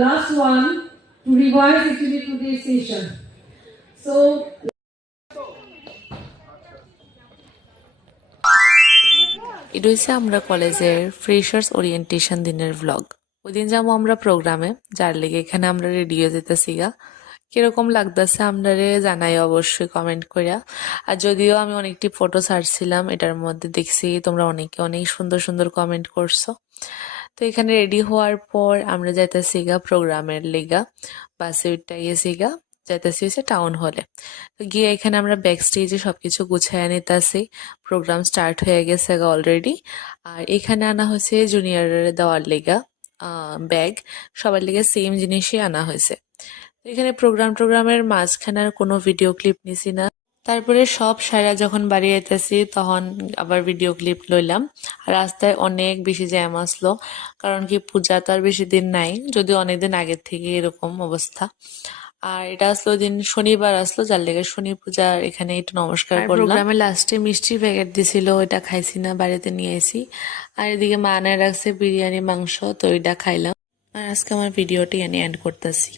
last one to revise actually today's session. So এটা হচ্ছে আমরা কলেজের ফ্রেশার্স ওরিয়েন্টেশন দিনের ভ্লগ। ওই দিন যাবো আমরা প্রোগ্রামে, যার লেগে এখানে আমরা রেডি হয়ে যেতেছি গা। কিরকম লাগতেছে আপনারে জানাই অবশ্যই কমেন্ট করিয়া। আর যদিও আমি অনেকটি ফটো ছাড়ছিলাম, এটার মধ্যে দেখছি তোমরা অনেকে অনেক সুন্দর সুন্দর কমেন্ট করছো। তো এখানে রেডি হওয়ার পর আমরা যাইতেছি গা প্রোগ্রামের লেগা, বাসে উঠতে গেছি গা, যাইতেছি হচ্ছে টাউন হলে। তো গিয়ে এখানে আমরা ব্যাক স্টেজে সবকিছু গুছাইয়া নিতেছি। প্রোগ্রাম স্টার্ট হয়ে গেছে অলরেডি। আর এখানে আনা হয়েছে জুনিয়রের দেওয়ার লেগা ব্যাগ, সবার লেগে সেম জিনিসই আনা হয়েছে। এখানে প্রোগ্রামের মাঝখানে আর কোনো ভিডিও ক্লিপ নিছি না। তারপরে সব সারা যখন বাড়ি আইতেছি তখন আবার ভিডিও ক্লিপ লইলাম। আর রাস্তায় অনেক বেশি জ্যাম আসলো, কারণ কি পূজা তো আর বেশি দিন নাই, যদিও অনেকদিন আগের থেকে এরকম অবস্থা। আর এটা আসলো দিন শনিবার আসলো, যার লেগে শনি পূজা এখানে একটু নমস্কার করলাম। প্রোগ্রামের লাস্টে মিষ্টির প্যাকেট দিছিল, ওইটা খাইছি না, বাড়িতে নিয়ে এসি। আর এদিকে মা আনায় রাখছে বিরিয়ানি মাংস, তো ওইটা খাইলাম। আর আজকে আমার ভিডিওটি এনে এন্ড করতেছি।